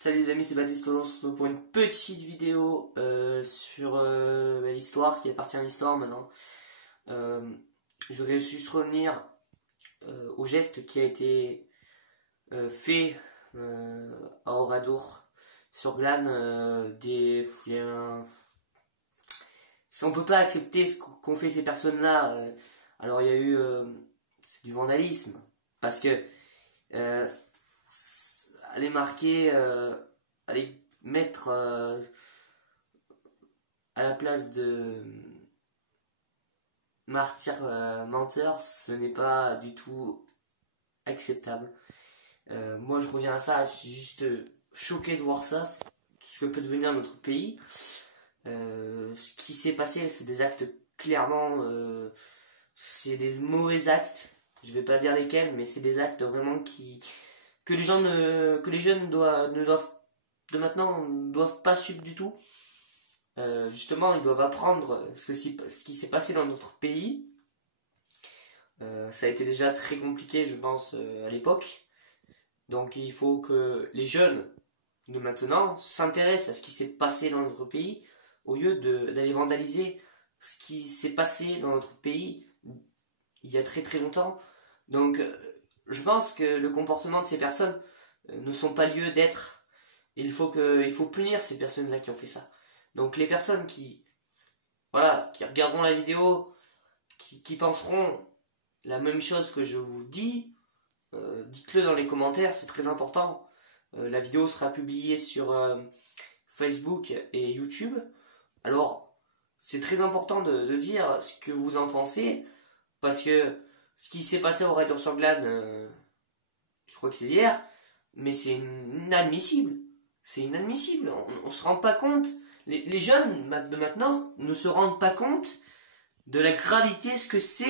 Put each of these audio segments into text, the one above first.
Salut les amis, c'est Baptiste, on se retrouve pour une petite vidéo sur l'histoire qui appartient à l'histoire maintenant. Je voudrais juste revenir au geste qui a été fait à Oradour sur Glane. On peut pas accepter ce qu'ont fait ces personnes-là. Alors il y a eu c'est du vandalisme parce que aller marquer, aller mettre à la place de martyr menteur, ce n'est pas du tout acceptable. Moi je reviens à ça, je suis juste choqué de voir ça, ce que peut devenir notre pays. Ce qui s'est passé, c'est des actes clairement, c'est des mauvais actes. Je vais pas dire lesquels, mais c'est des actes vraiment que les jeunes de maintenant ne doivent pas suivre du tout. Justement, ils doivent apprendre ce qui s'est passé dans notre pays. Ça a été déjà très compliqué, je pense, à l'époque. Donc il faut que les jeunes de maintenant s'intéressent à ce qui s'est passé dans notre pays, au lieu d'aller vandaliser ce qui s'est passé dans notre pays il y a très très longtemps. Donc je pense que le comportement de ces personnes ne sont pas lieu d'être. Il faut punir ces personnes-là qui ont fait ça. Donc les personnes qui regarderont la vidéo, qui penseront la même chose que je vous dis, dites-le dans les commentaires, c'est très important. La vidéo sera publiée sur Facebook et YouTube. Alors c'est très important de dire ce que vous en pensez, parce que ce qui s'est passé au Oradour-sur-Glane, je crois que c'est hier, mais c'est inadmissible. C'est inadmissible. On se rend pas compte. Les jeunes de maintenant ne se rendent pas compte de la gravité, ce que ça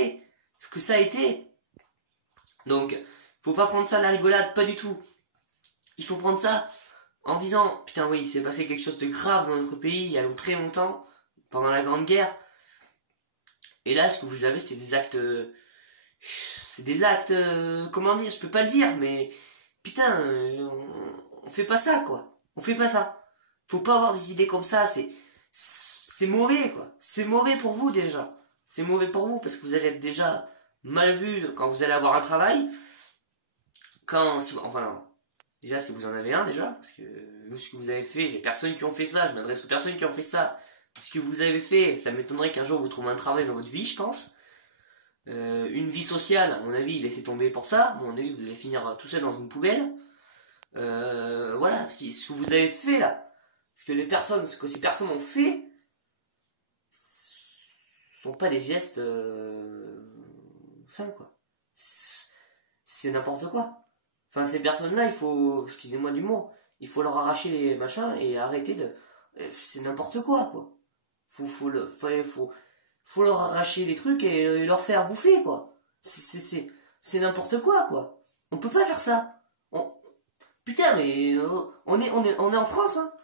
a été. Donc, faut pas prendre ça à la rigolade, pas du tout. Il faut prendre ça en disant, putain oui, il s'est passé quelque chose de grave dans notre pays il y a très longtemps, pendant la Grande Guerre. Et là, ce que vous avez, c'est des actes... comment dire, je peux pas le dire, mais... Putain, on fait pas ça, quoi. On fait pas ça. Faut pas avoir des idées comme ça, c'est mauvais, quoi. C'est mauvais pour vous, déjà. C'est mauvais pour vous, parce que vous allez être déjà mal vu quand vous allez avoir un travail. Déjà, si vous en avez un, déjà, parce que vu ce que vous avez fait, les personnes qui ont fait ça, je m'adresse aux personnes qui ont fait ça, ce que vous avez fait, ça m'étonnerait qu'un jour vous trouviez un travail dans votre vie, je pense. Une vie sociale, à mon avis, laissez tomber pour ça. À mon avis, vous allez finir tout seul dans une poubelle. Voilà, ce que vous avez fait là, ce que ces personnes ont fait, sont pas des gestes sains, quoi. C'est n'importe quoi. Enfin, ces personnes-là, il faut, excusez-moi du mot, il faut leur arracher les machins et arrêter de... C'est n'importe quoi, quoi. Faut leur arracher les trucs et leur faire bouffer, quoi. C'est n'importe quoi. On peut pas faire ça. Putain, mais on est en France, hein.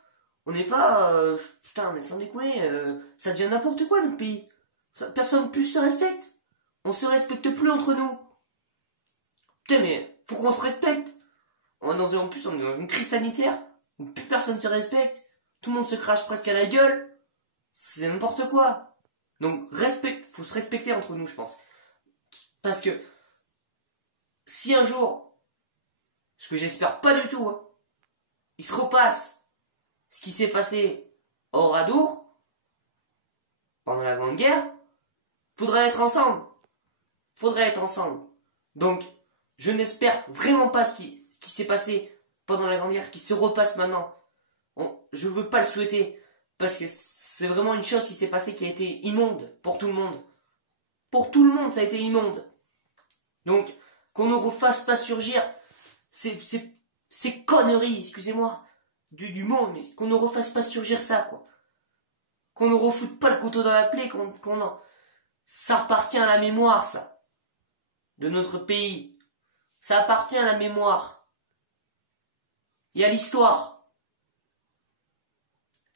On n'est pas... putain, mais sans déconner, ça devient n'importe quoi, notre pays. Personne plus se respecte. On se respecte plus entre nous. Putain, mais faut qu'on se respecte. En plus, on est dans une crise sanitaire où plus personne se respecte. Tout le monde se crache presque à la gueule. C'est n'importe quoi. Donc, faut se respecter entre nous, je pense. Parce que, si un jour, ce que j'espère pas du tout, hein, il se repasse ce qui s'est passé à Oradour, pendant la Grande Guerre, faudrait être ensemble. Donc, je n'espère vraiment pas ce qui s'est passé pendant la Grande Guerre, qui se repasse maintenant. Je veux pas le souhaiter, parce que c'est vraiment une chose qui s'est passée qui a été immonde pour tout le monde. Pour tout le monde, ça a été immonde. Donc, qu'on ne refasse pas surgir ces conneries, excusez-moi, du mot, mais qu'on ne refasse pas surgir ça, quoi. Qu'on ne refoute pas le couteau dans la plaie, ça appartient à la mémoire, ça. De notre pays. Ça appartient à la mémoire. Et à l'histoire.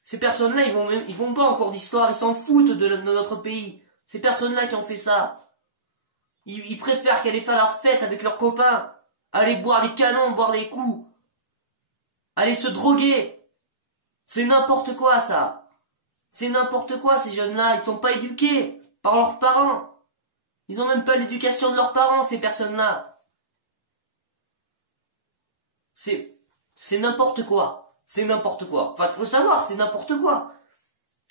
Ces personnes-là, ils vont pas encore d'histoire, ils s'en foutent de notre pays. Ces personnes-là qui ont fait ça. Ils préfèrent qu'aller faire leur fête avec leurs copains, aller boire des canons, boire des coups. aller se droguer. C'est n'importe quoi ça. C'est n'importe quoi ces jeunes-là. Ils sont pas éduqués par leurs parents. Ils ont même pas l'éducation de leurs parents, ces personnes-là. C'est n'importe quoi. C'est n'importe quoi. Enfin, faut savoir, c'est n'importe quoi.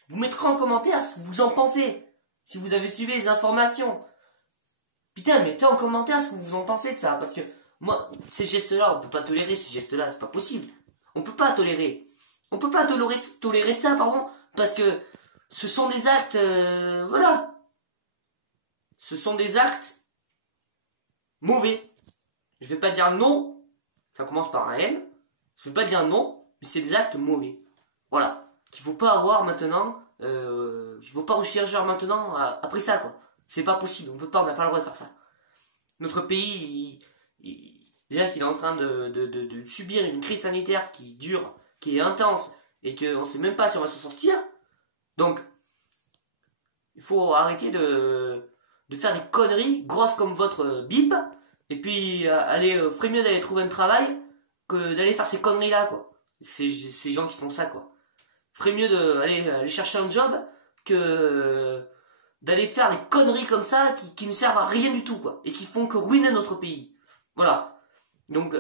Vous mettrez en commentaire ce que vous en pensez. Si vous avez suivi les informations. Putain, mettez en commentaire ce que vous en pensez de ça. Parce que, moi, ces gestes-là, on peut pas tolérer ces gestes-là. C'est pas possible. On peut pas tolérer. On peut pas tolérer ça, pardon. Parce que, ce sont des actes, voilà. Ce sont des actes mauvais. Je vais pas dire non. Ça commence par un M. Je vais pas dire non. Mais c'est des actes mauvais. Voilà. Qu'il faut pas avoir maintenant. Il faut pas ressurgir maintenant après ça, quoi. C'est pas possible. On peut pas, on n'a pas le droit de faire ça. Notre pays, déjà qu'il est en train de subir une crise sanitaire qui dure, qui est intense, et qu'on sait même pas si on va s'en sortir. Donc, il faut arrêter de faire des conneries grosses comme votre bip, et puis ferait mieux d'aller trouver un travail que d'aller faire ces conneries là, quoi. Ces gens qui font ça, quoi. Ferait mieux d'aller chercher un job que d'aller faire des conneries comme ça qui ne servent à rien du tout, quoi, et qui font que ruiner notre pays. Voilà. Donc,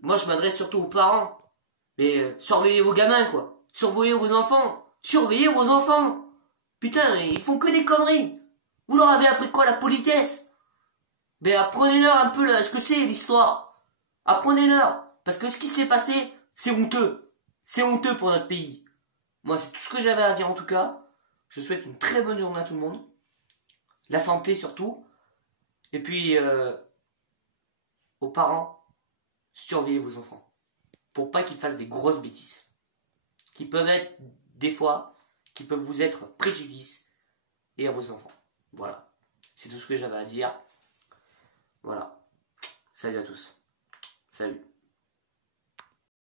moi je m'adresse surtout aux parents, mais surveillez vos gamins, quoi. Surveillez vos enfants. Surveillez vos enfants. Putain, ils font que des conneries. Vous leur avez appris quoi, la politesse? Mais apprenez-leur un peu ce que c'est l'histoire. Apprenez-leur. Parce que ce qui s'est passé, c'est honteux. C'est honteux pour notre pays. Moi, c'est tout ce que j'avais à dire en tout cas. Je souhaite une très bonne journée à tout le monde. La santé surtout. Et puis, aux parents, surveillez vos enfants. Pour pas qu'ils fassent des grosses bêtises. Qui peuvent être, des fois, qui peuvent vous être préjudice et à vos enfants. Voilà. C'est tout ce que j'avais à dire. Voilà. Salut à tous. Salut.